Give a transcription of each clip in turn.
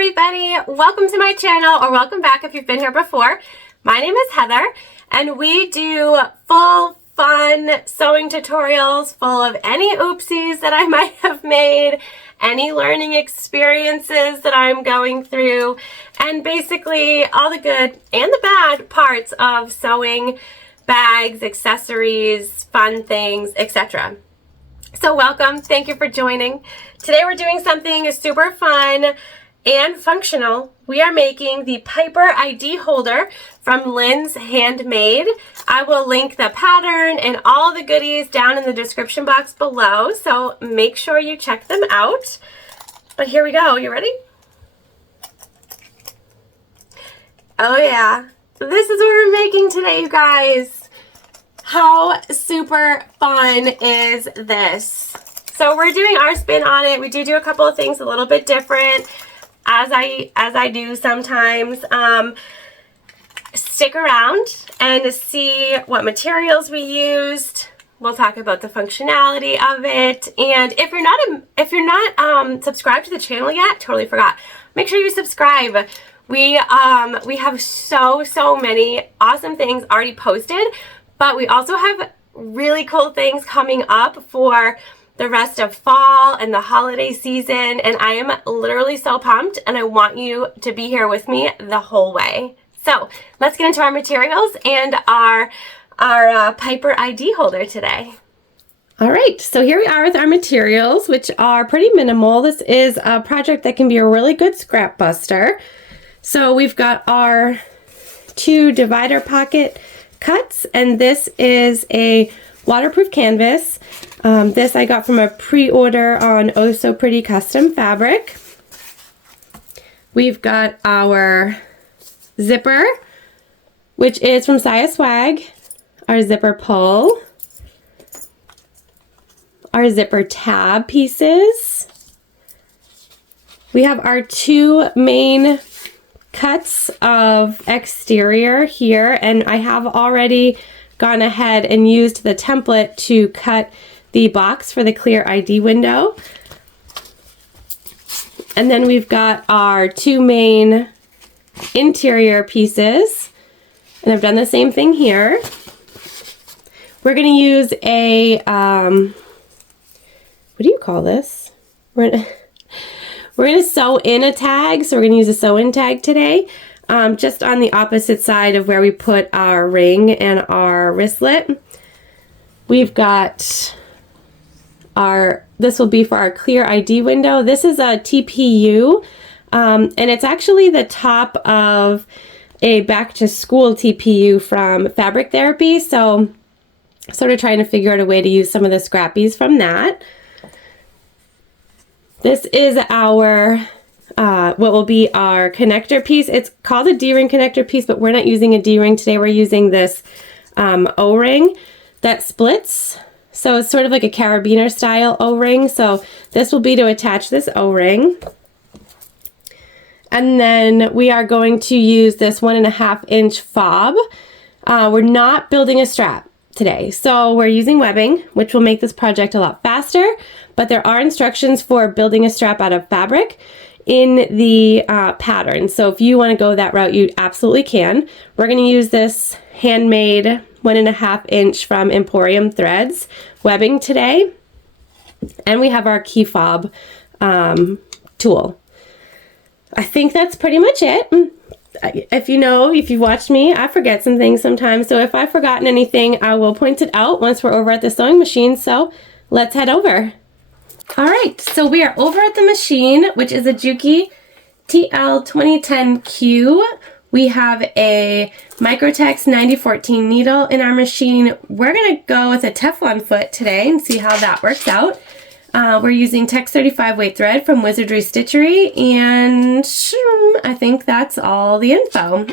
everybody, welcome to my channel, or welcome back if you've been here before. My name is Heather and we do full fun sewing tutorials full of any oopsies that I might have made, any learning experiences that I'm going through, and basically all the good and the bad parts of sewing, bags, accessories, fun things, etc. So welcome, thank you for joining. Today we're doing something super fun and functional. We are making the Piper ID holder from Linds Handmade. I will link the pattern and all the goodies down in the description box below, so make sure you check them out. But here we go, you ready? Oh yeah, this is what we're making today, you guys. How super fun is this? So we're doing our spin on it. We do a couple of things a little bit different, as I do sometimes. Stick around and see what materials we used. We'll talk about the functionality of it. And if you're not subscribed to the channel yet, totally forgot, make sure you subscribe. We have so many awesome things already posted, but we also have really cool things coming up for the rest of fall and the holiday season, and I am literally so pumped, and I want you to be here with me the whole way. So let's get into our materials and our Piper ID holder today. All right, so here we are with our materials, which are pretty minimal. This is a project that can be a really good scrap buster. So we've got our 2 divider pocket cuts, and this is a waterproof canvas. This I got from a pre-order on Oh So Pretty Custom Fabric. We've got our zipper, which is from Saya Swag, our zipper pull, our zipper tab pieces. We have our 2 main cuts of exterior here, and I have already gone ahead and used the template to cut the box for the clear ID window. And then we've got our 2 main interior pieces, and I've done the same thing here. We're going to use a what do you call this? We're going to sew in a tag, so we're going to use a sew-in tag today, just on the opposite side of where we put our ring and our wristlet. We've got this will be for our clear ID window. This is a TPU, and it's actually the top of a back-to-school TPU from Fabric Therapy, so sort of trying to figure out a way to use some of the scrappies from that. This is our, what will be our connector piece. It's called a D-ring connector piece, but we're not using a D-ring today. We're using this O-ring that splits. So it's sort of like a carabiner style O-ring. So this will be to attach this O-ring. And then we are going to use this 1.5 inch fob. We're not building a strap today, so we're using webbing, which will make this project a lot faster, but there are instructions for building a strap out of fabric in the pattern. So if you want to go that route, you absolutely can. We're going to use this Handmade 1.5 inch from Emporium Threads webbing today, and we have our key fob tool. I think that's pretty much it. If you've watched me, I forget some things sometimes, so if I've forgotten anything, I will point it out once we're over at the sewing machine, so let's head over. All right, so we are over at the machine, which is a Juki TL 2010Q. We have a Microtex 9014 needle in our machine. We're gonna go with a Teflon foot today and see how that works out. We're using Tex 35 weight thread from Wizardry Stitchery, and I think that's all the info.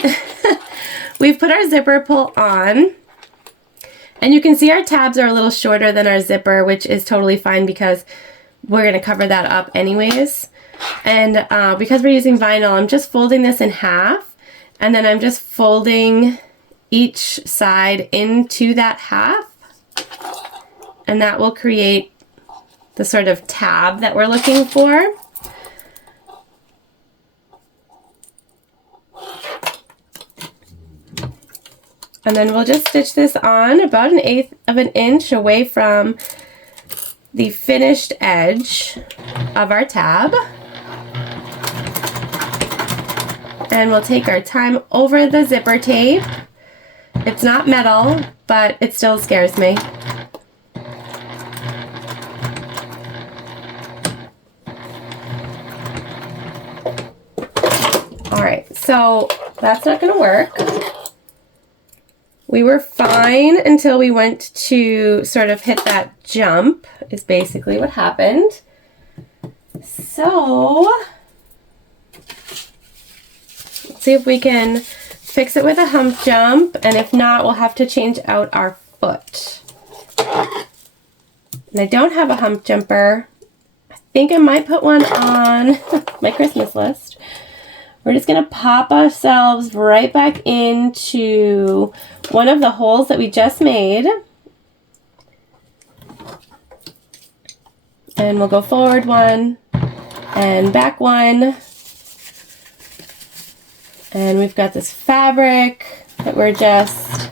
We've put our zipper pull on, and you can see our tabs are a little shorter than our zipper, which is totally fine because we're going to cover that up anyways. And because we're using vinyl, I'm just folding this in half, and then I'm just folding each side into that half, and that will create the sort of tab that we're looking for. And then we'll just stitch this on about 1/8 of an inch away from the finished edge of our tab. And we'll take our time over the zipper tape. It's not metal, but it still scares me. Alright, so that's not going to work. We were fine until we went to sort of hit that jump, is basically what happened. So, let's see if we can fix it with a hump jump, and if not, we'll have to change out our foot. And I don't have a hump jumper. I think I might put one on my Christmas list. We're just going to pop ourselves right back into one of the holes that we just made. And we'll go forward one and back one. And we've got this fabric that we're just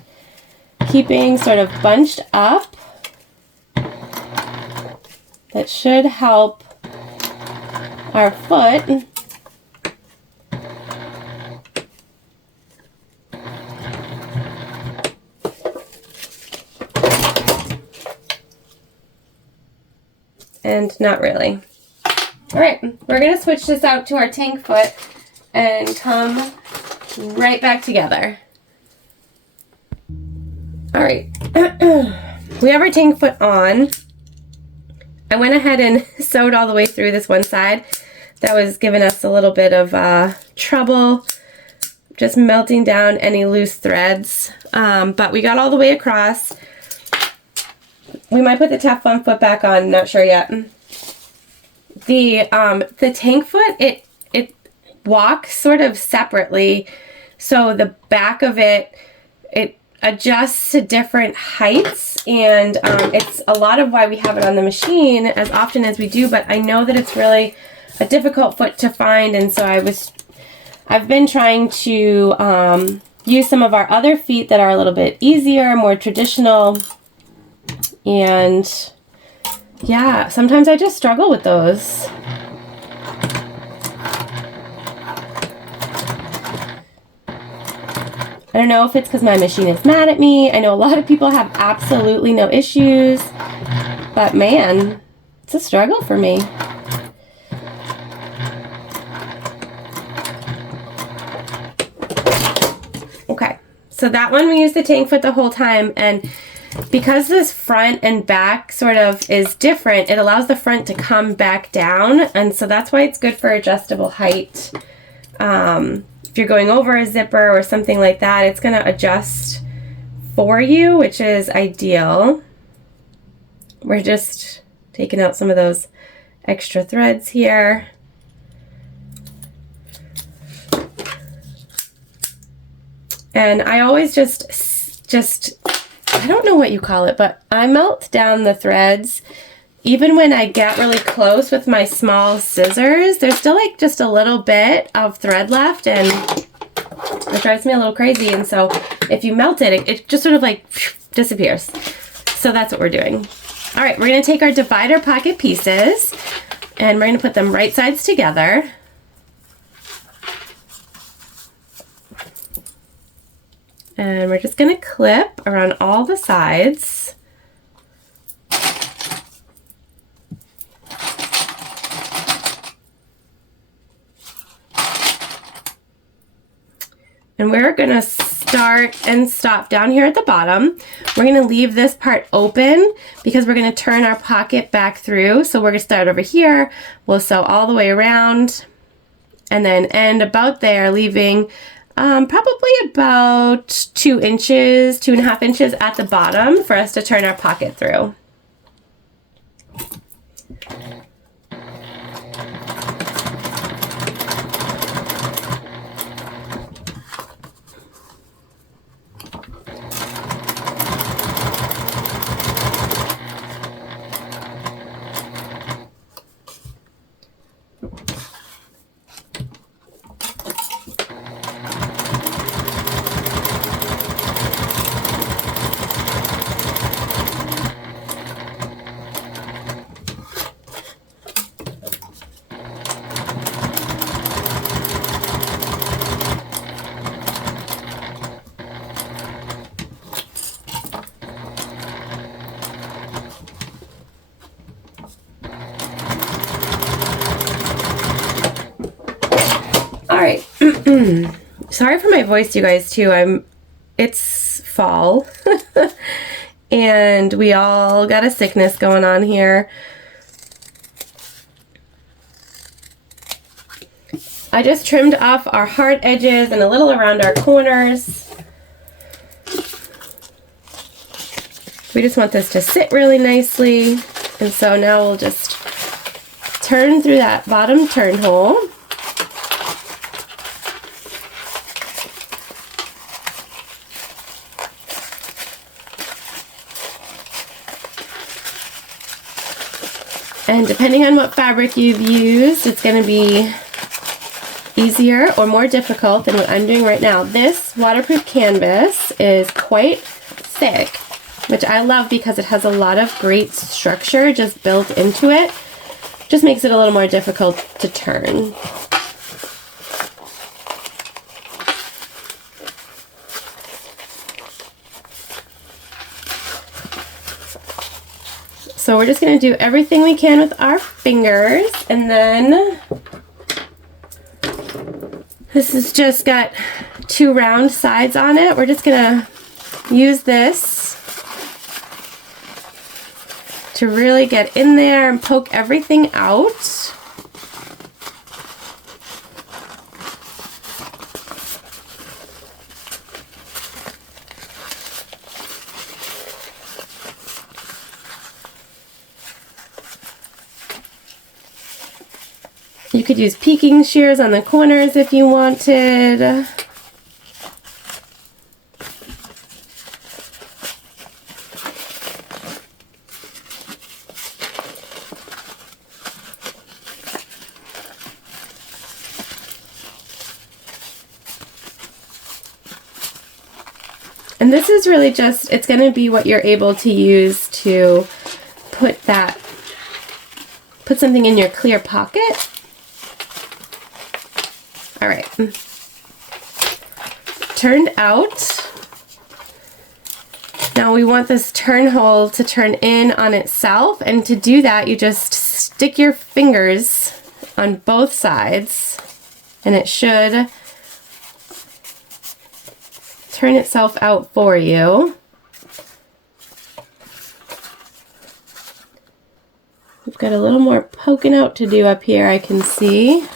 keeping sort of bunched up. That should help our foot. And not really. All right, we're gonna switch this out to our tank foot and come right back together. All right, we have our tank foot on. I went ahead and sewed all the way through this one side. That was giving us a little bit of trouble, just melting down any loose threads. But we got all the way across. We might put the Teflon foot back on, not sure yet. The tank foot, it walks sort of separately, so the back of it adjusts to different heights, and it's a lot of why we have it on the machine as often as we do, but I know that it's really a difficult foot to find, and so I've been trying to use some of our other feet that are a little bit easier, more traditional. And yeah, sometimes I just struggle with those. I don't know if it's because my machine is mad at me. I know a lot of people have absolutely no issues, but man, it's a struggle for me. Okay, so that one we used the tank foot the whole time, and because this front and back sort of is different, it allows the front to come back down, and so that's why it's good for adjustable height. If you're going over a zipper or something like that, it's going to adjust for you, which is ideal. We're just taking out some of those extra threads here. And I always just I don't know what you call it, but I melt down the threads. Even when I get really close with my small scissors, there's still like just a little bit of thread left, and it drives me a little crazy. And so if you melt it, it just sort of like disappears. So that's what we're doing. All right, we're gonna take our divider pocket pieces and we're gonna put them right sides together. And we're just gonna clip around all the sides. And we're gonna start and stop down here at the bottom. We're gonna leave this part open because we're gonna turn our pocket back through. So we're gonna start over here. We'll sew all the way around and then end about there, leaving probably about 2 inches, 2.5 inches at the bottom for us to turn our pocket through. right. Sorry for my voice, you guys, too. It's fall. And we all got a sickness going on here. I just trimmed off our hard edges and a little around our corners. We just want this to sit really nicely. And so now we'll just turn through that bottom turn hole. And depending on what fabric you've used, it's going to be easier or more difficult than what I'm doing right now. This waterproof canvas is quite thick, which I love because it has a lot of great structure just built into it. Just makes it a little more difficult to turn. So we're just going to do everything we can with our fingers, and then this has just got 2 round sides on it. We're just going to use this to really get in there and poke everything out. You could use peeking shears on the corners if you wanted. And this is really just, it's going to be what you're able to use to put something in your clear pocket. All right, turned out. Now we want this turn hole to turn in on itself, and to do that you just stick your fingers on both sides and it should turn itself out for you. We've got a little more poking out to do up here, I can see.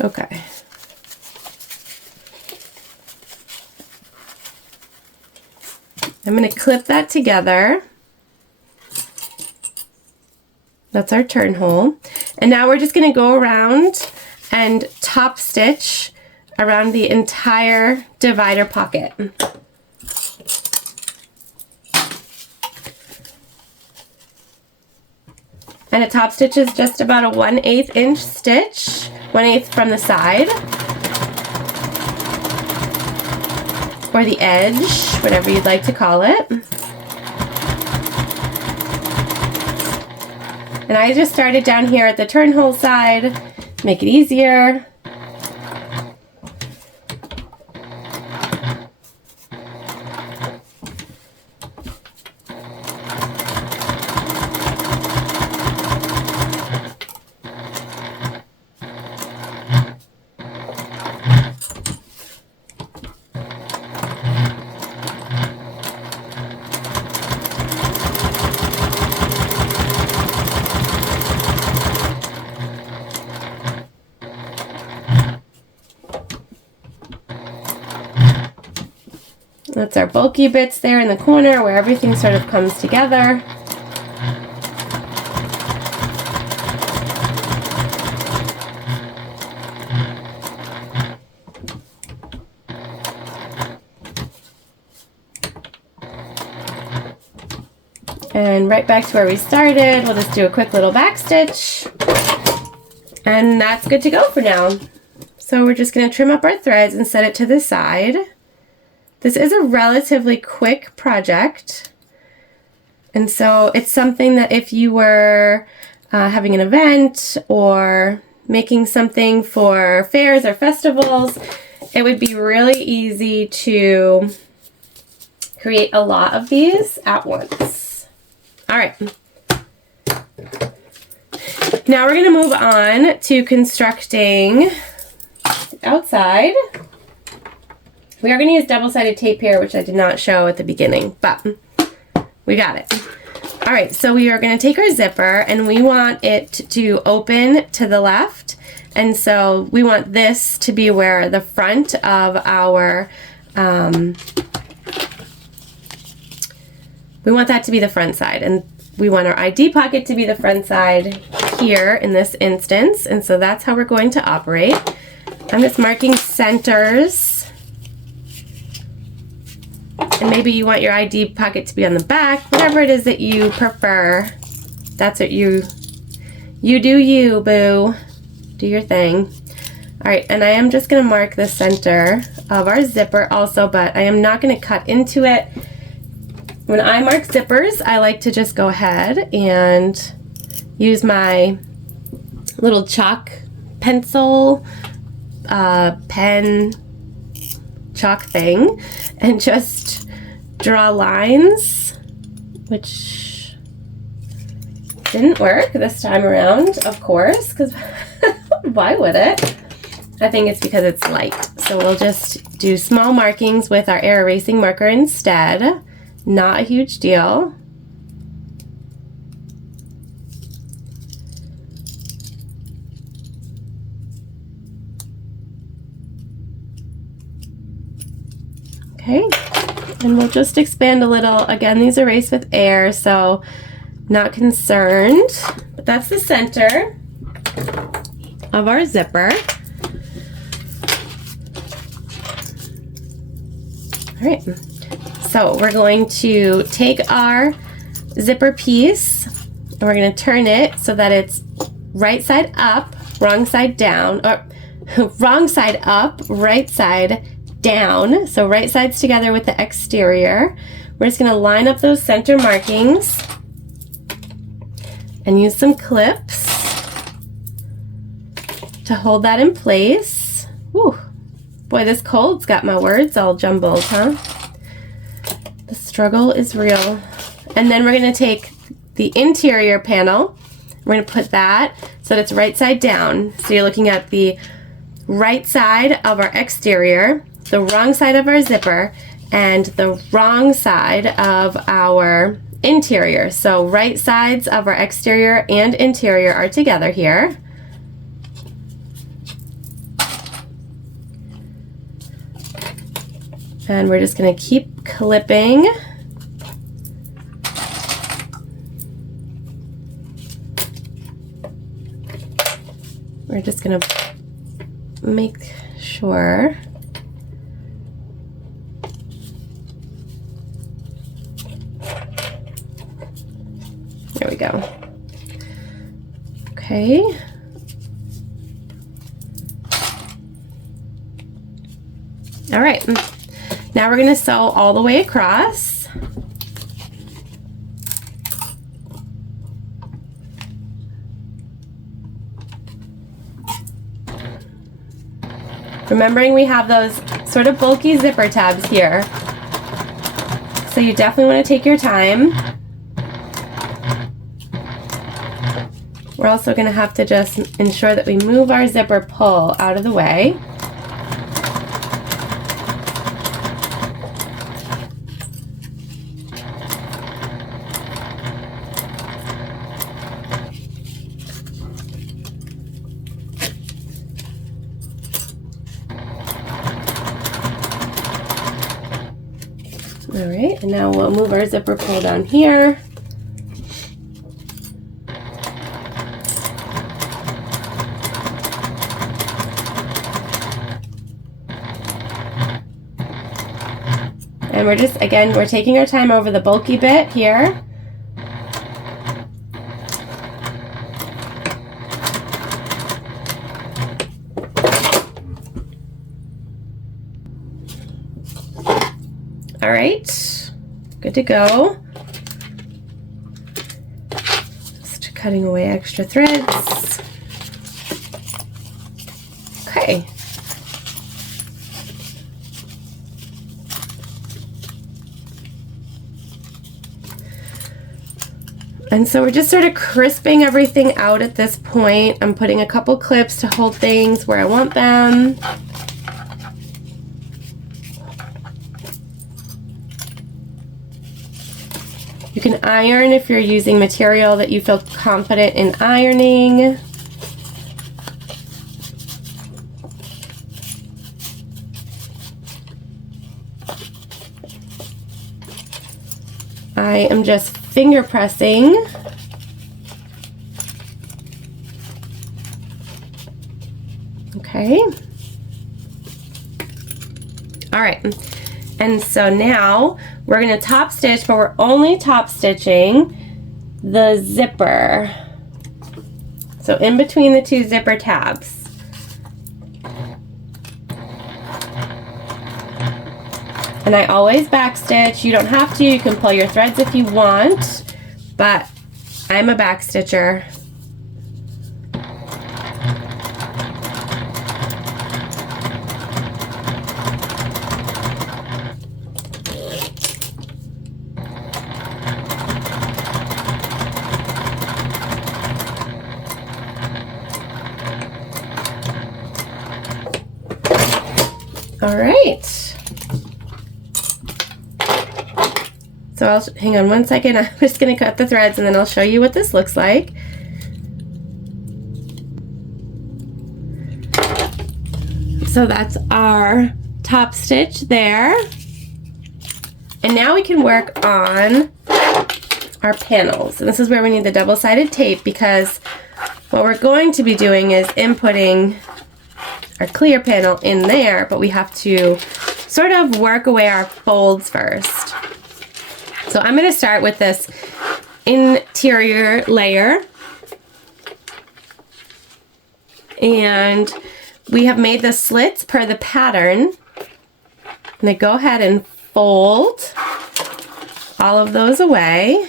Okay. I'm going to clip that together. That's our turn hole. And now we're just going to go around and top stitch around the entire divider pocket. And a top stitch is just about a 1/8 inch stitch, 1/8 from the side, or the edge, whatever you'd like to call it. And I just started down here at the turn hole side, make it easier. That's our bulky bits there in the corner where everything sort of comes together. And right back to where we started, we'll just do a quick little back stitch. And that's good to go for now. So we're just going to trim up our threads and set it to the side. This is a relatively quick project, and so it's something that if you were having an event or making something for fairs or festivals, it would be really easy to create a lot of these at once. All right. Now we're going to move on to constructing outside. We are going to use double-sided tape here, which I did not show at the beginning, but we got it. All right, so we are going to take our zipper and we want it to open to the left. And so we want this to be where the front of our, we want that to be the front side. And we want our ID pocket to be the front side here in this instance. And so that's how we're going to operate. I'm just marking centers. And maybe you want your ID pocket to be on the back, whatever it is that you prefer. That's what you do you, boo. Do your thing. All right, and I am just gonna mark the center of our zipper also, but I am not gonna cut into it. When I mark zippers, I like to just go ahead and use my little chalk pencil, pen, chalk thing, and just draw lines, which didn't work this time around, of course, because why would it? I think it's because it's light. So we'll just do small markings with our air erasing marker instead. Not a huge deal. Okay, and we'll just expand a little. Again, these erase with air, so not concerned. But that's the center of our zipper. All right, so we're going to take our zipper piece and we're going to turn it so that it's right side up, wrong side down, or wrong side up, right side down. So right sides together with the exterior. We're just going to line up those center markings and use some clips to hold that in place. Whew. Boy, this cold's got my words all jumbled, huh? The struggle is real. And then we're going to take the interior panel. We're going to put that so that it's right side down. So you're looking at the right side of our exterior, the wrong side of our zipper, and the wrong side of our interior. So right sides of our exterior and interior are together here. And we're just going to keep clipping. We're just going to make sure there we go. Okay. All right. Now we're going to sew all the way across. Remembering we have those sort of bulky zipper tabs here. So you definitely want to take your time. We're also going to have to just ensure that we move our zipper pull out of the way. All right, and now we'll move our zipper pull down here. And we're just, again, we're taking our time over the bulky bit here. All right, good to go. Just cutting away extra threads. Okay. And so we're just sort of crisping everything out at this point. I'm putting a couple clips to hold things where I want them. You can iron if you're using material that you feel confident in ironing. I am just finger pressing. Okay. All right. And so now we're going to top stitch, but we're only top stitching the zipper. So in between the two zipper tabs. And I always backstitch. You don't have to. You can pull your threads if you want, but I'm a backstitcher. All right. So I'll hang on one second. I'm just going to cut the threads and then I'll show you what this looks like. So that's our top stitch there. And now we can work on our panels. And this is where we need the double-sided tape, because what we're going to be doing is inputting our clear panel in there, but we have to sort of work away our folds first. So I'm going to start with this interior layer, and we have made the slits per the pattern. I'm going to go ahead and fold all of those away.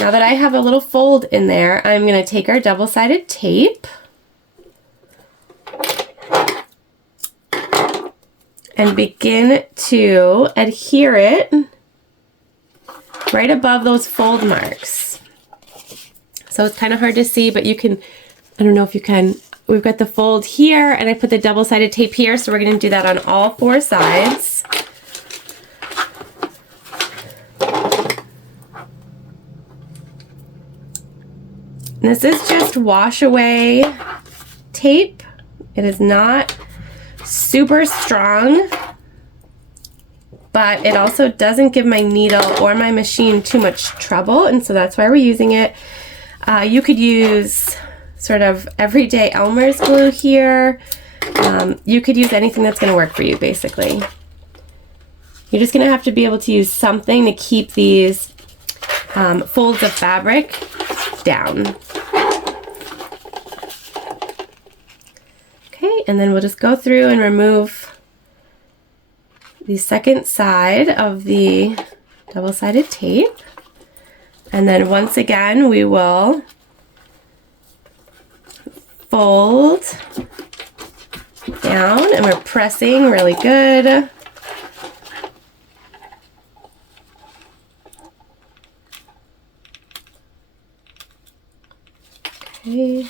Now that I have a little fold in there, I'm going to take our double-sided tape and begin to adhere it right above those fold marks. So it's kind of hard to see, but you can, I don't know if you can, we've got the fold here and I put the double-sided tape here, so we're going to do that on all four sides. This is just wash away tape. It is not super strong, but it also doesn't give my needle or my machine too much trouble, and so that's why we're using it. You could use sort of everyday Elmer's glue here. You could use anything that's going to work for you, basically. You're just going to have to be able to use something to keep these folds of fabric down. Okay, and then we'll just go through and remove the second side of the double-sided tape. And then once again, we will fold down, and we're pressing really good. Okay.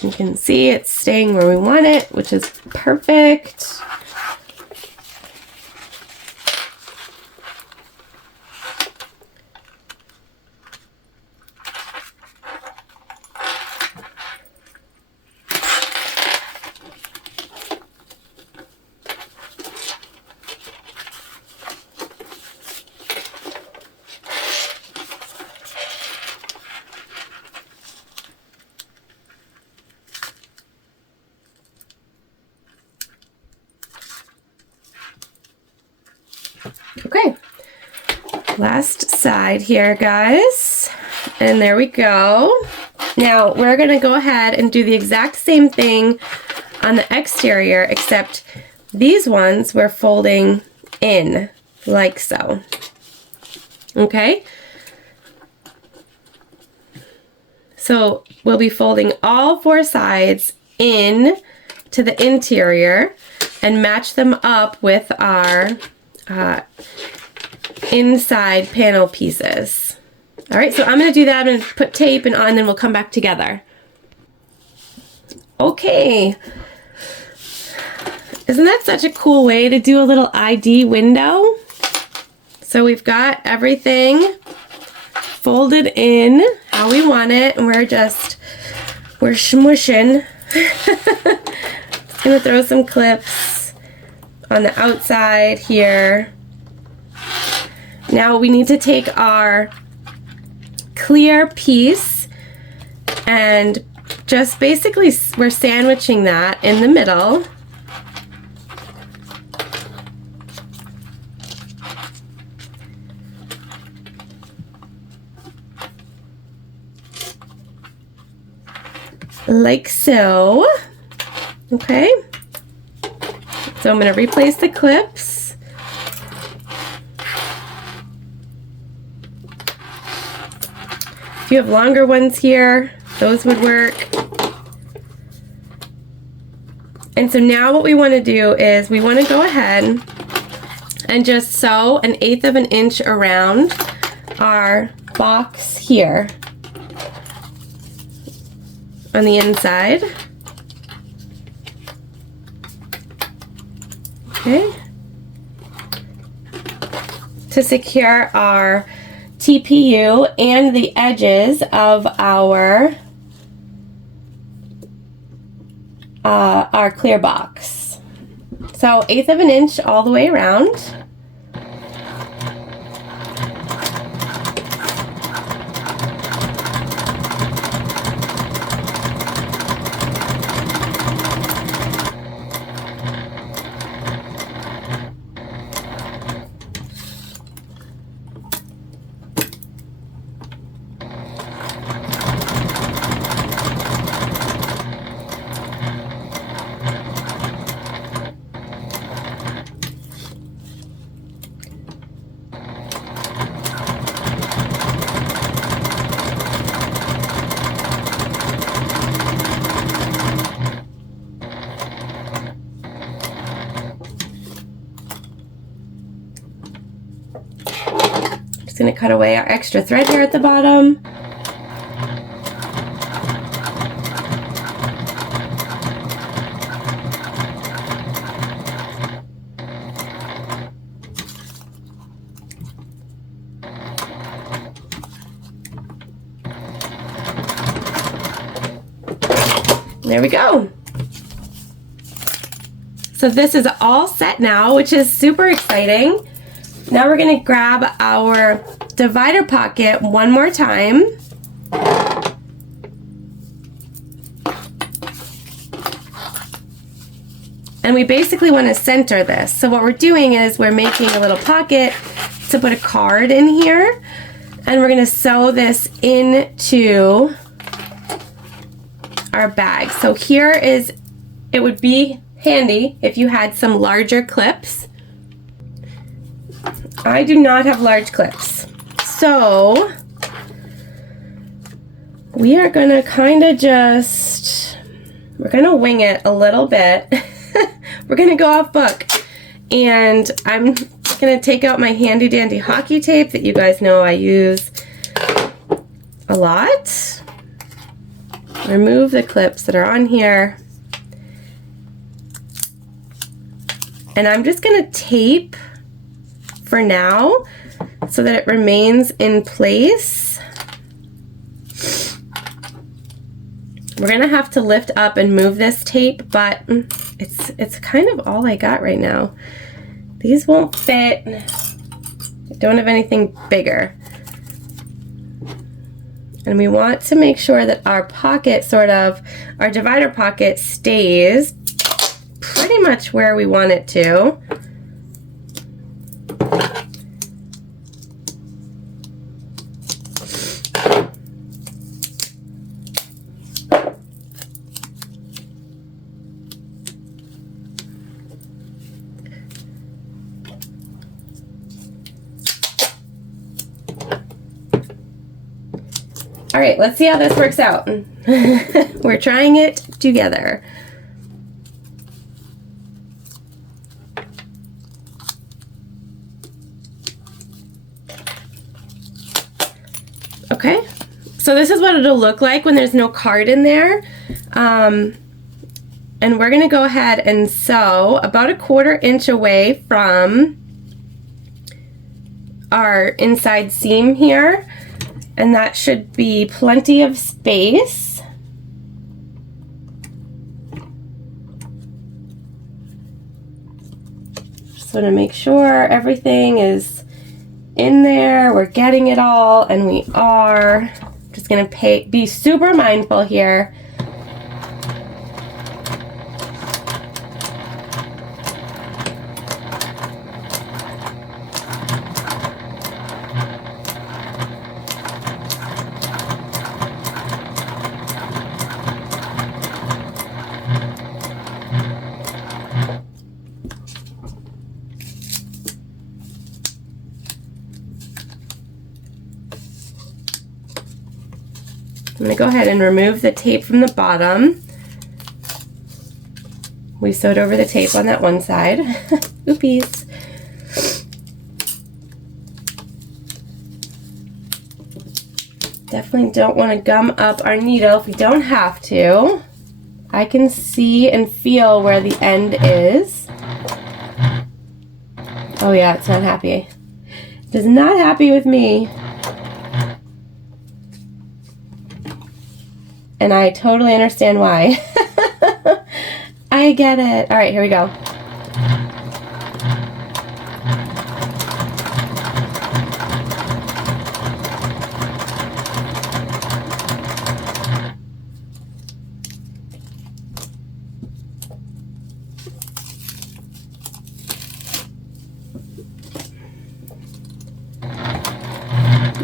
You can see it's staying where we want it, which is perfect. Okay, last side here, guys, and there we go. Now we're going to go ahead and do the exact same thing on the exterior, except these ones we're folding in like so. Okay? So we'll be folding all 4 sides in to the interior and match them up with our inside panel pieces. All right, so I'm gonna do that. I'm gonna put tape and on, then we'll come back together. Okay. Isn't that such a cool way to do a little ID window? So we've got everything folded in how we want it, and we're smushing. Just gonna throw some clips on the outside here. Now we need to take our clear piece and just basically we're sandwiching that in the middle. Like so. Okay. So I'm going to replace the clips. If you have longer ones here, those would work. And so now what we want to do is we want to go ahead and just sew 1/8 of an inch around our box here on the inside. Okay. To secure our TPU and the edges of our clear box. So 1/8 of an inch all the way around. Just going to cut away our extra thread here at the bottom. There we go. So this is all set now, which is super exciting. Now we're going to grab our divider pocket one more time. And we basically want to center this. So what we're doing is we're making a little pocket to put a card in here. And we're going to sew this into our bag. So here is, it would be handy if you had some larger clips. I do not have large clips. So we are gonna kind of just, we're gonna wing it a little bit. We're gonna go off book. And I'm gonna take out my handy dandy hockey tape that you guys know I use a lot. Remove the clips that are on here. And I'm just gonna tape for now so that it remains in place. We're gonna have to lift up and move this tape, but it's kind of all I got right now. These won't fit. I don't have anything bigger. And we want to make sure that our pocket, sort of, our divider pocket stays pretty much where we want it to. All right, let's see how this works out. We're trying it together. Okay, so this is what it'll look like when there's no card in there. And we're gonna go ahead and sew about 1/4 inch away from our inside seam here. And that should be plenty of space. Just want to make sure everything is in there. We're getting it all, and we are. Just going to be super mindful here. I'm going to go ahead and remove the tape from the bottom. We sewed over the tape on that one side. Oopies. Definitely don't want to gum up our needle if we don't have to. I can see and feel where the end is. Oh yeah, it's not happy. It is not happy with me. And I totally understand why. I get it. All right, here we go.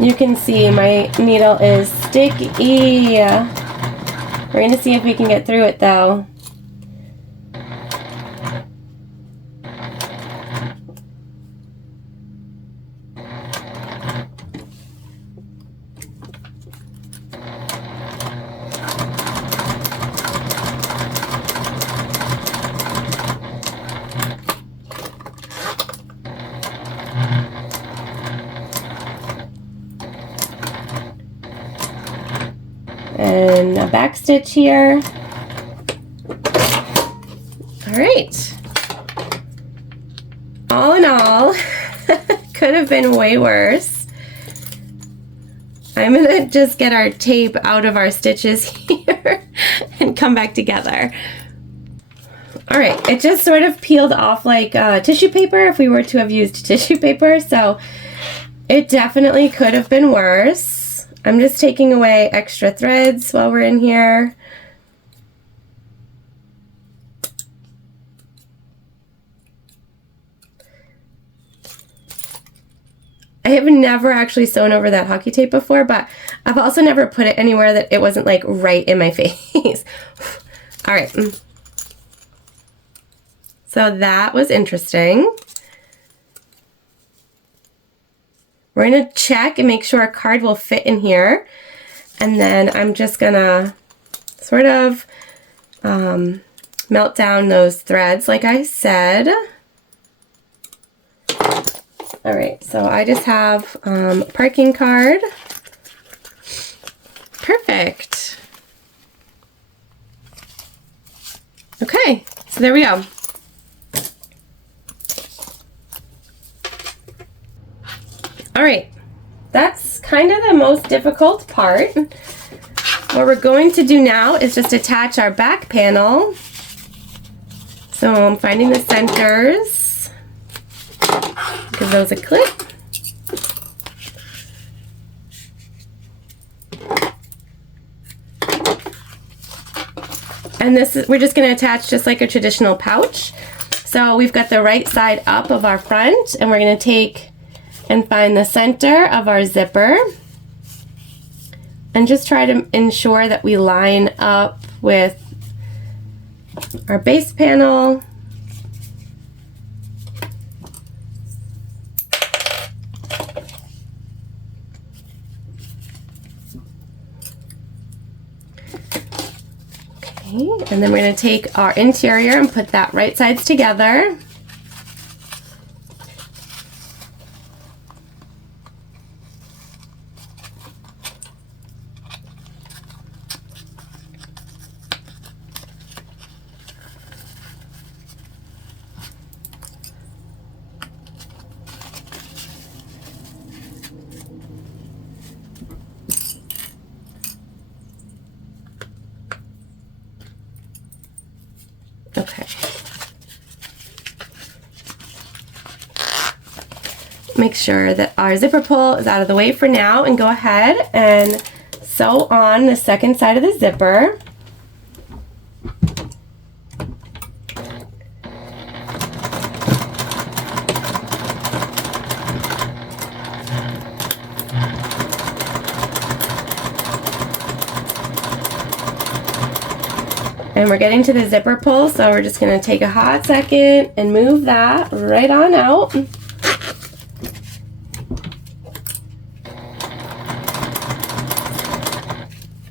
You can see my needle is sticky. We're going to see if we can get through it though. And a back stitch here. All right. All in all, could have been way worse. I'm gonna just get our tape out of our stitches here and come back together. All right, it just sort of peeled off like tissue paper if we were to have used tissue paper, so it definitely could have been worse. I'm just taking away extra threads while we're in here. I have never actually sewn over that hockey tape before, but I've also never put it anywhere that it wasn't like right in my face. All right. So that was interesting. We're going to check and make sure a card will fit in here. And then I'm just going to sort of melt down those threads like I said. All right, so I just have a parking card. Perfect. Okay, so there we go. All right, that's kind of the most difficult part. What we're going to do now is just attach our back panel. So I'm finding the centers. Give those a clip. And this is, we're just going to attach just like a traditional pouch. So we've got the right side up of our front, and we're going to take and find the center of our zipper and just try to ensure that we line up with our base panel. Okay, and then we're going to take our interior and put that right sides together. Okay. Make sure that our zipper pull is out of the way for now, and go ahead and sew on the second side of the zipper. And we're getting to the zipper pull, so we're just going to take a hot second and move that right on out.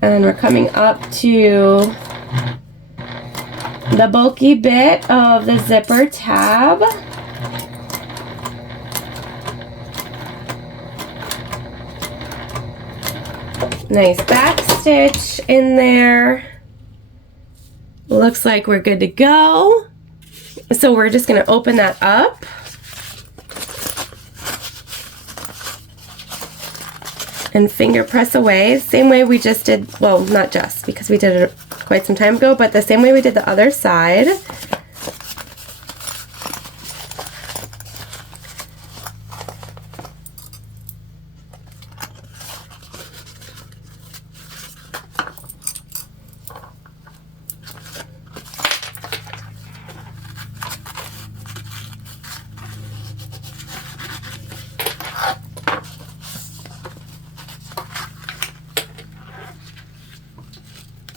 And we're coming up to the bulky bit of the zipper tab. Nice back stitch in there. Looks like we're good to go. So we're just going to open that up. And finger press away, same way we just did, well, not just, because we did it quite some time ago, but the same way we did the other side.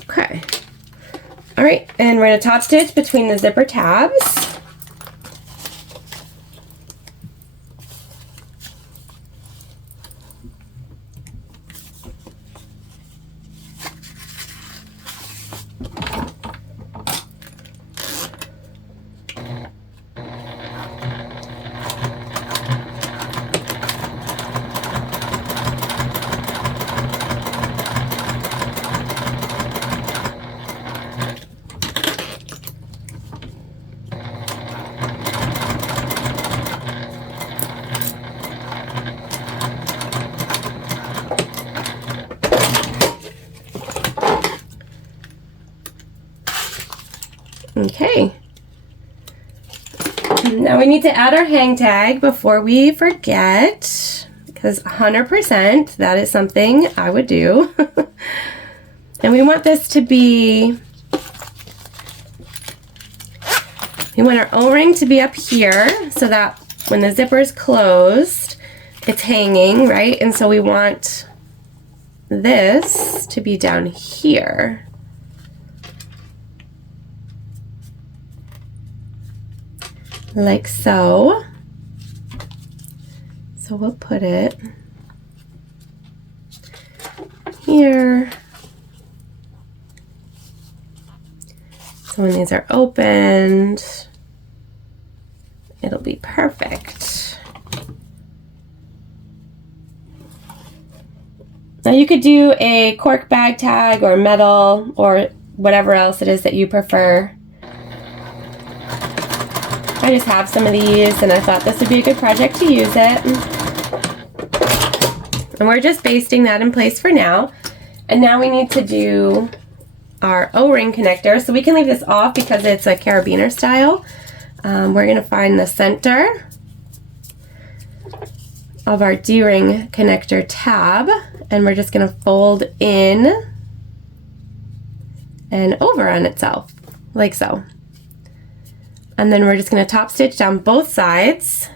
Okay. All right, and we're going to top stitch between the zipper tabs. Okay. Now we need to add our hang tag before we forget, because 100% that is something I would do. And we want this to be, we want our O-ring to be up here so that when the zipper is closed, it's hanging, right? And so we want this to be down here. Like so. So we'll put it here. So when these are opened, it'll be perfect. Now you could do a cork bag tag or metal or whatever else it is that you prefer. I just have some of these and I thought this would be a good project to use it. And we're just basting that in place for now. And now we need to do our O-ring connector. So we can leave this off because it's a carabiner style. We're going to find the center of our D-ring connector tab, and we're just going to fold in and over on itself, like so. And then we're just going to top stitch down both sides.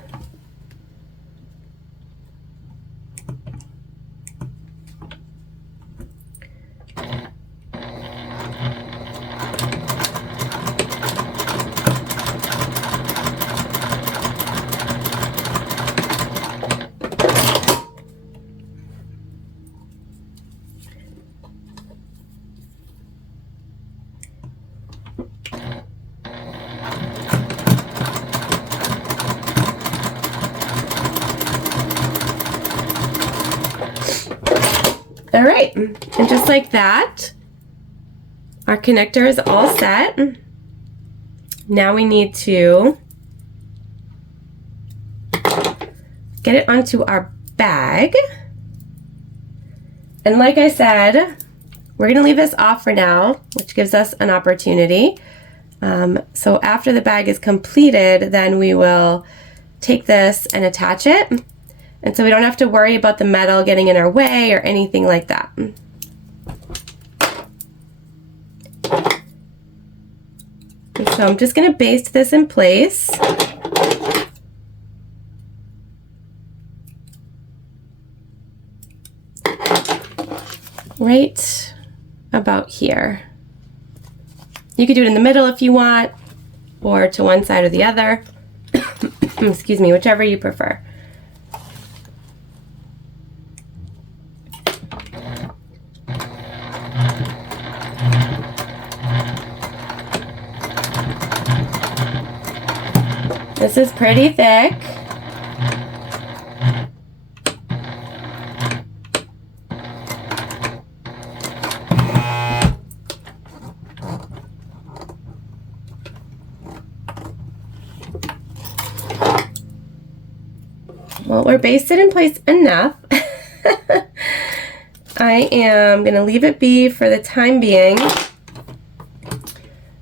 All right, and just like that, our connector is all set. Now we need to get it onto our bag. And like I said, we're gonna leave this off for now, which gives us an opportunity. So after the bag is completed, then we will take this and attach it. And so we don't have to worry about the metal getting in our way or anything like that. And so I'm just going to baste this in place. Right about here. You could do it in the middle if you want, or to one side or the other. Excuse me, whichever you prefer. This is pretty thick. Well, we're basted in place enough. I am going to leave it be for the time being.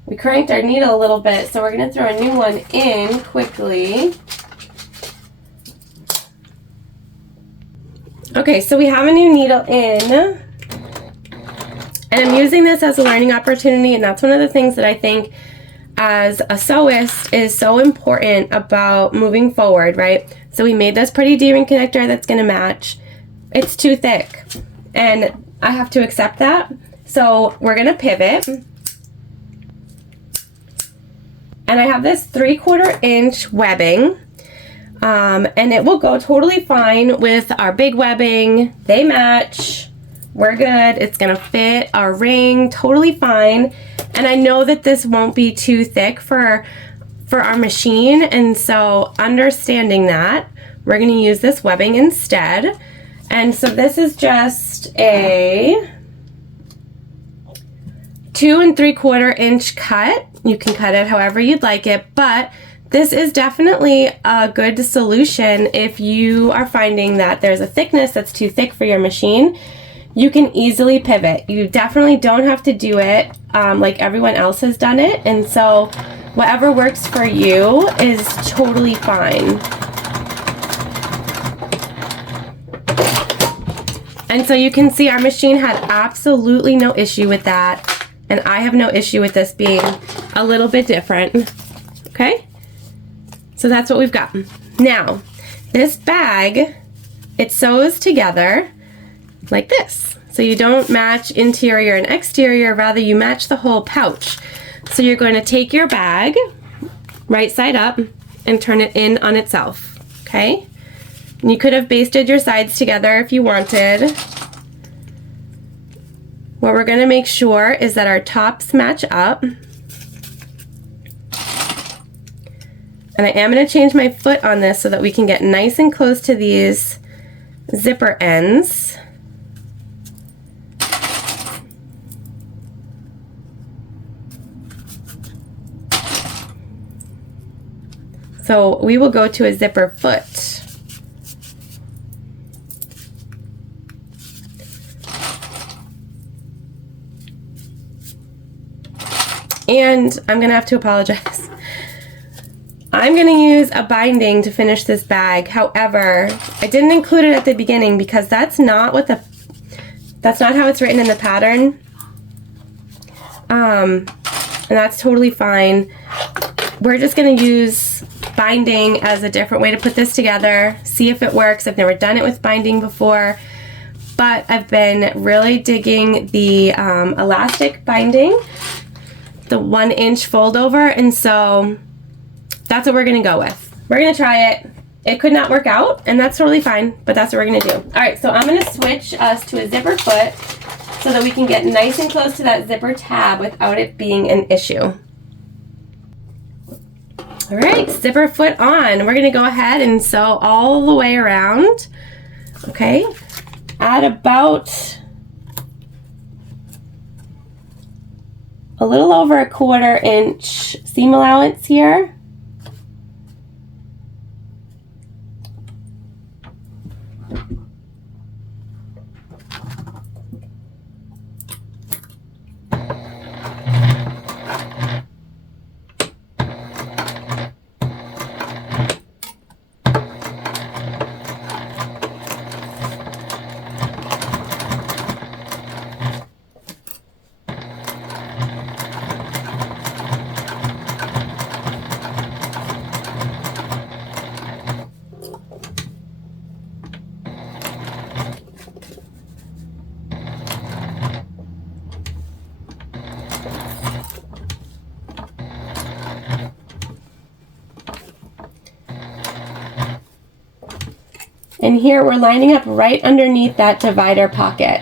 We cranked our needle a little bit, so we're going to throw a new one in quickly. Okay, so we have a new needle in. And I'm using this as a learning opportunity, and that's one of the things that I think as a sewist is so important about moving forward, right? So we made this pretty D-ring connector that's going to match. It's too thick, and I have to accept that. So we're going to pivot. And I have this 3/4 inch webbing, and it will go totally fine with our big webbing. They match. We're good. It's gonna fit our ring totally fine. And I know that this won't be too thick for our machine, and so understanding that, we're gonna use this webbing instead. And so this is just a 2 3/4 inch cut. You can cut it however you'd like it, but this is definitely a good solution if you are finding that there's a thickness that's too thick for your machine. You can easily pivot. You definitely don't have to do it like everyone else has done it, and so whatever works for you is totally fine. And so you can see our machine had absolutely no issue with that. And I have no issue with this being a little bit different. Okay? So that's what we've got. Now, this bag, it sews together like this. So you don't match interior and exterior, rather you match the whole pouch. So you're going to take your bag, right side up, and turn it in on itself. Okay? And you could have basted your sides together if you wanted. What we're going to make sure is that our tops match up. And I am going to change my foot on this so that we can get nice and close to these zipper ends. So we will go to a zipper foot. And I'm gonna have to apologize. I'm gonna use a binding to finish this bag. However, I didn't include it at the beginning because that's not how it's written in the pattern. And that's totally fine. We're just gonna use binding as a different way to put this together, see if it works. I've never done it with binding before, but I've been really digging the elastic binding, the 1 inch fold over, and so that's what we're gonna go with. We're gonna try it. It could not work out, and that's totally fine, but that's what we're gonna do. All right, so I'm gonna switch us to a zipper foot so that we can get nice and close to that zipper tab without it being an issue. All right, zipper foot on. We're gonna go ahead and sew all the way around, okay? At about a little over a 1/4 inch seam allowance here. And here we're lining up right underneath that divider pocket.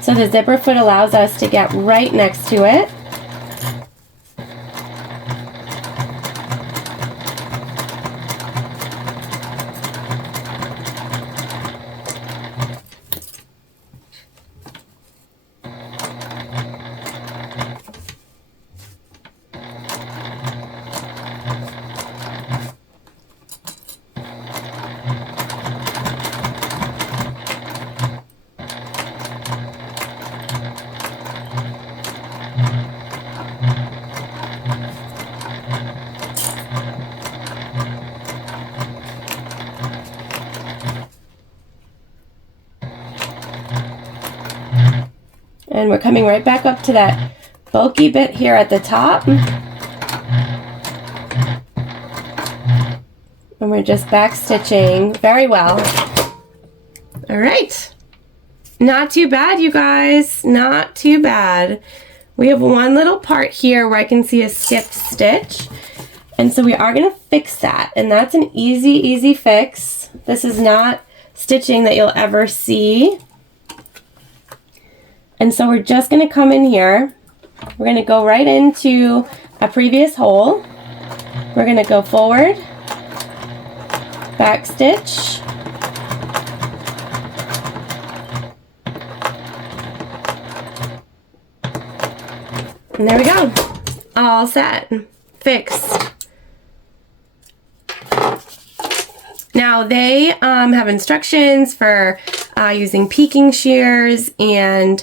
So the zipper foot allows us to get right next to it. And we're coming right back up to that bulky bit here at the top. And we're just back stitching very well. All right. Not too bad, you guys. Not too bad. We have one little part here where I can see a skipped stitch. And so we are going to fix that. And that's an easy fix. This is not stitching that you'll ever see. And so we're just going to come in here. We're going to go right into a previous hole. We're going to go forward, back stitch, and there we go. All set. Fixed. Now they have instructions for using peaking shears and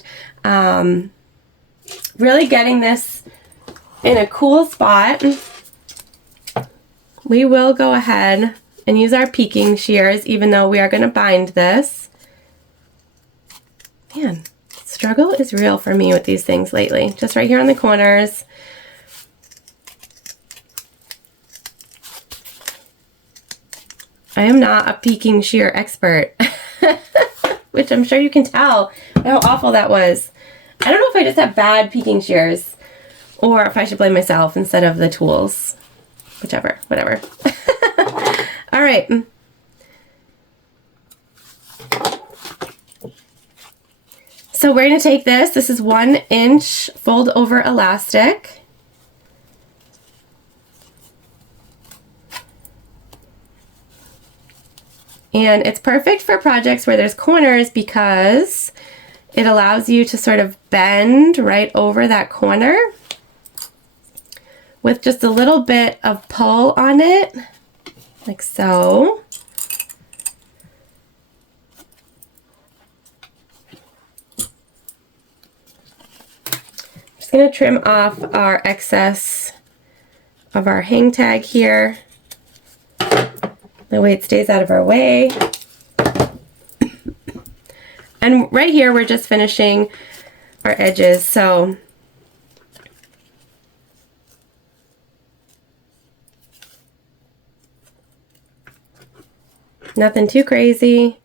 really getting this in a cool spot. We will go ahead and use our peaking shears even though we are going to bind this. Man, struggle is real for me with these things lately. Just right here on the corners. I am not a peaking shear expert, which I'm sure you can tell how awful that was. I don't know if I just have bad peaking shears or if I should blame myself instead of the tools. Whichever, whatever. All right. So we're going to take this. This is 1 inch fold over elastic. And it's perfect for projects where there's corners because it allows you to sort of bend right over that corner with just a little bit of pull on it, like so. Just going to trim off our excess of our hang tag here. That way it stays out of our way. And right here we're just finishing our edges, so nothing too crazy.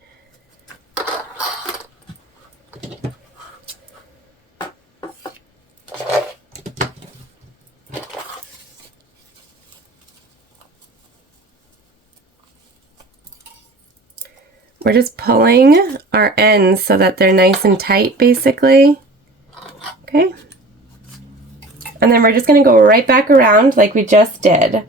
We're just pulling our ends so that they're nice and tight, basically. Okay. And then we're just going to go right back around like we just did.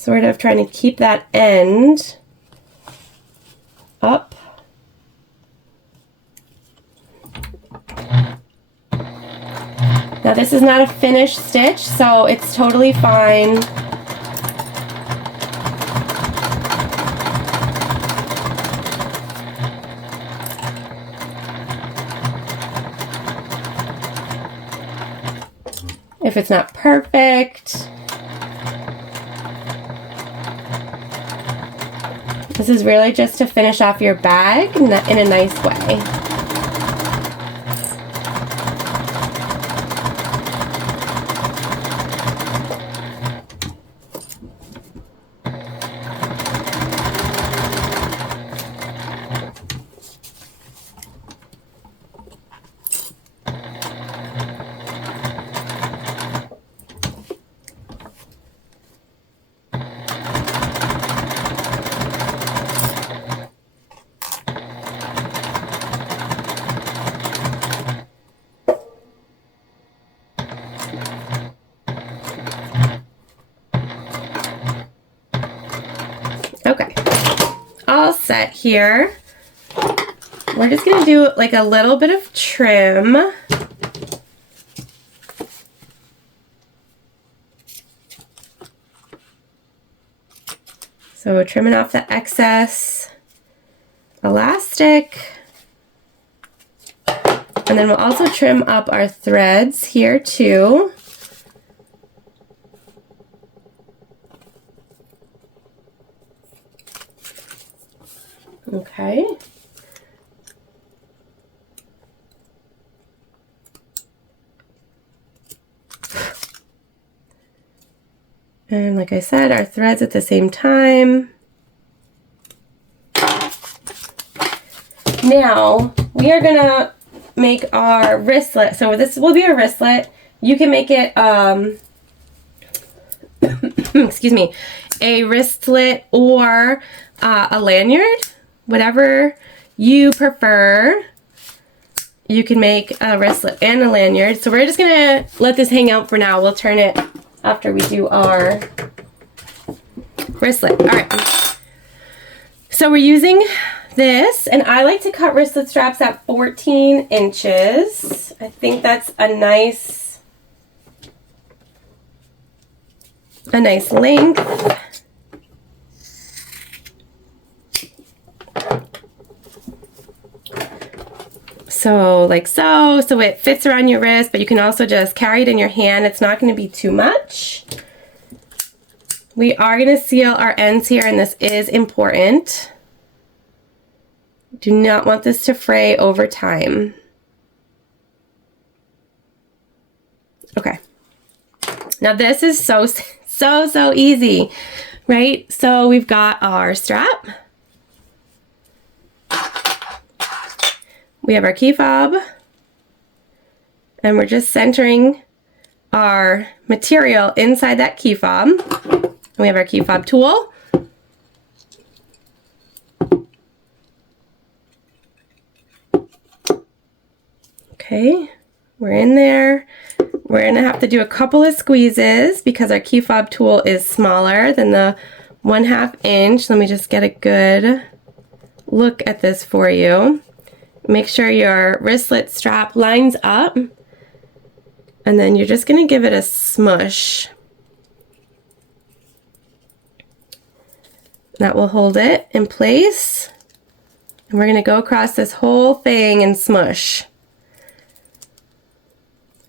sort of trying to keep that end up. Now this is not a finished stitch, so it's totally fine. If it's not perfect. This is really just to finish off your bag in a nice way. Okay, all set here. We're just gonna do like a little bit of trim. So we're trimming off the excess elastic. And then we'll also trim up our threads here too. Okay. And like I said, our threads at the same time. Now, we are gonna make our wristlet. So this will be a wristlet. You can make it, excuse me, a wristlet or a lanyard. Whatever you prefer, you can make a wristlet and a lanyard. So we're just gonna let this hang out for now. We'll turn it after we do our wristlet. All right. So we're using this, and I like to cut wristlet straps at 14 inches. I think that's a nice length. So like so it fits around your wrist, but you can also just carry it in your hand. It's not going to be too much. We are going to seal our ends here, and this is important. Do not want this to fray over time. Okay. Now this is so easy, right? So we've got our strap. We have our key fob, and we're just centering our material inside that key fob. And we have our key fob tool. Okay, we're in there. We're gonna have to do a couple of squeezes because our key fob tool is smaller than the 1/2 inch. Let me just get a good look at this for you. Make sure your wristlet strap lines up, and then you're just going to give it a smush. That will hold it in place, and we're going to go across this whole thing and smush.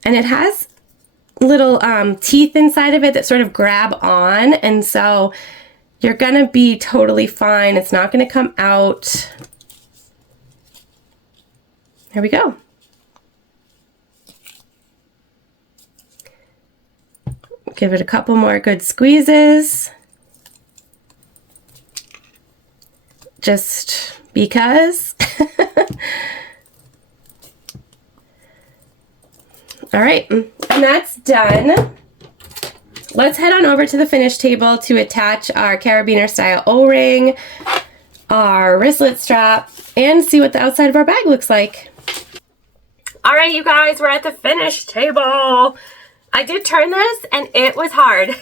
And it has little teeth inside of it that sort of grab on, and so you're going to be totally fine. It's not going to come out. There we go. Give it a couple more good squeezes. Just because. All right, and that's done. Let's head on over to the finish table to attach our carabiner style O-ring, our wristlet strap, and see what the outside of our bag looks like. All right, you guys, we're at the finish table. I did turn this, and it was hard.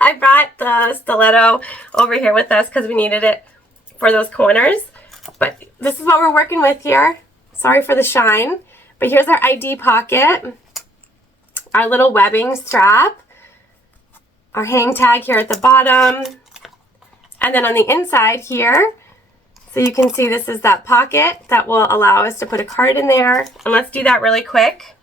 I brought the stiletto over here with us because we needed it for those corners. But this is what we're working with here. Sorry for the shine. But here's our ID pocket, our little webbing strap, our hang tag here at the bottom, and then on the inside here, so you can see this is that pocket that will allow us to put a card in there. And let's do that really quick.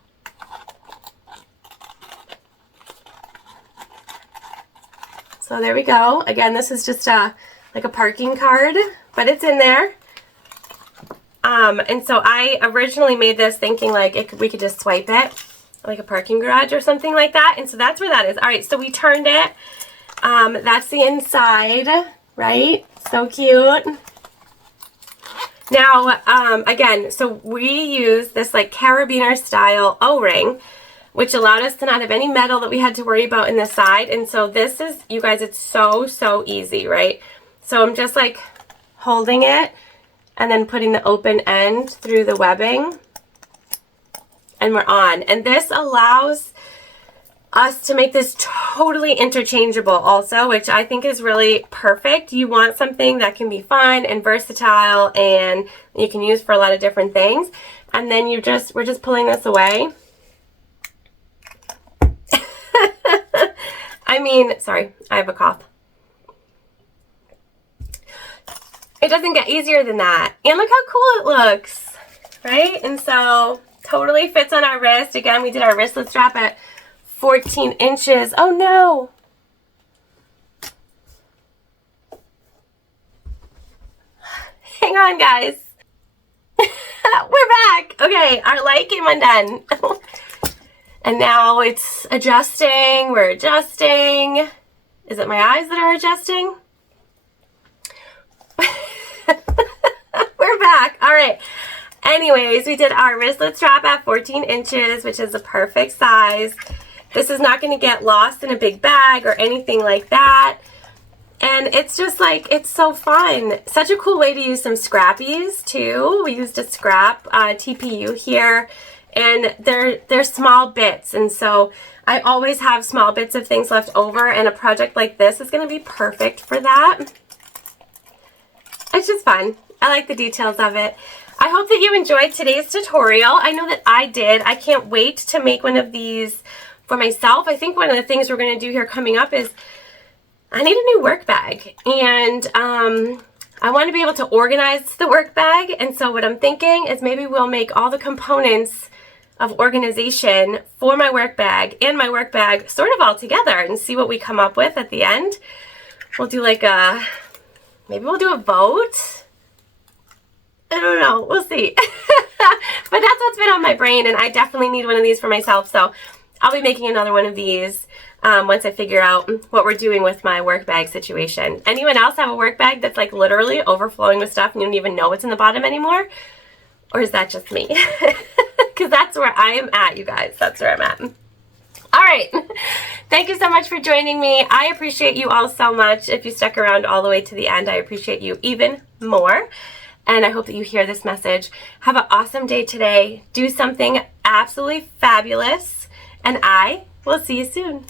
So there we go. Again, this is just like a parking card, but it's in there. And so I originally made this thinking like we could just swipe it like a parking garage or something like that. And so that's where that is. All right, so we turned it. That's the inside, right? So cute. Now, again, so we use this like carabiner style O-ring, which allowed us to not have any metal that we had to worry about in the side. And so this is, you guys, it's so easy, right? So I'm just like holding it and then putting the open end through the webbing, and we're on. And this allows us to make this totally interchangeable also, which I think is really perfect. You want something that can be fun and versatile and you can use for a lot of different things. And then we're just pulling this away. I mean, sorry, I have a cough. It doesn't get easier than that. And look how cool it looks, right? And so totally fits on our wrist. Again, we did our wristlet strap at 14 inches. Oh no. Hang on, guys. We're back. Okay, our light came undone. And now it's adjusting. We're adjusting. Is it my eyes that are adjusting? We're back. All right. Anyways, we did our wristlet strap at 14 inches, which is a perfect size. This is not going to get lost in a big bag or anything like that. And it's just like, it's so fun. Such a cool way to use some scrappies too. We used a scrap TPU here, and they're small bits. And so I always have small bits of things left over, and a project like this is going to be perfect for that. It's just fun. I like the details of it. I hope that you enjoyed today's tutorial. I know that I did. I can't wait to make one of these for myself. I think one of the things we're going to do here coming up is I need a new work bag, and I want to be able to organize the work bag. And so what I'm thinking is maybe we'll make all the components of organization for my work bag and my work bag sort of all together and see what we come up with at the end. We'll do like maybe we'll do a vote. I don't know. We'll see. But that's what's been on my brain, and I definitely need one of these for myself. So I'll be making another one of these once I figure out what we're doing with my work bag situation. Anyone else have a work bag that's like literally overflowing with stuff and you don't even know what's in the bottom anymore? Or is that just me? Because that's where I am at, you guys. That's where I'm at. All right. Thank you so much for joining me. I appreciate you all so much. If you stuck around all the way to the end, I appreciate you even more. And I hope that you hear this message. Have an awesome day today. Do something absolutely fabulous. And I will see you soon.